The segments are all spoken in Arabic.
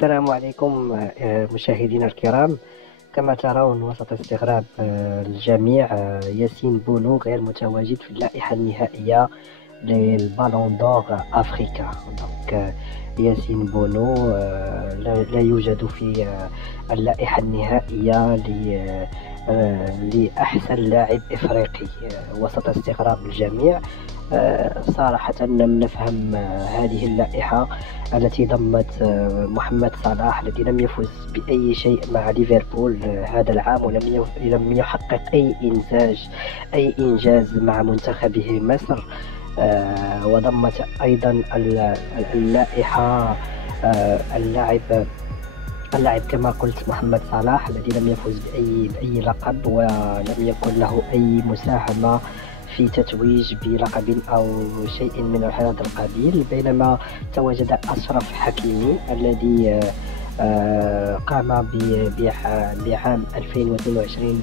السلام عليكم مشاهدينا الكرام. كما ترون وسط استغراب الجميع، ياسين بونو غير متواجد في اللائحة النهائية للبالون دور أفريقيا. ياسين بونو لا يوجد في اللائحة النهائية لأحسن لاعب إفريقي وسط استغراب الجميع. صراحة لم نفهم هذه اللائحة التي ضمت محمد صلاح الذي لم يفز بأي شيء مع ليفربول هذا العام، لم يحقق أي إنجاز مع منتخبه مصر. وضمت أيضا اللائحة اللاعب كما قلت محمد صلاح الذي لم يفز بأي لقب، ولم يكن له أي مساهمة في تتويج بلقب أو شيء من هذا القبيل. بينما تواجد أشرف حكيمي الذي قام بعام 2022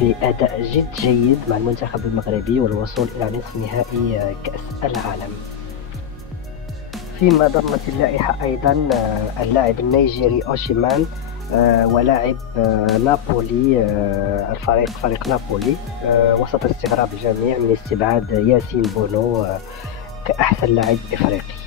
بأداء جد جيد مع المنتخب المغربي والوصول إلى نصف نهائي كأس العالم. فيما ضمت اللائحة أيضا اللاعب النيجيري أوشيمان ولاعب نابولي، فريق نابولي. وسط استغراب الجميع من استبعاد ياسين بونو كأحسن لاعب إفريقي.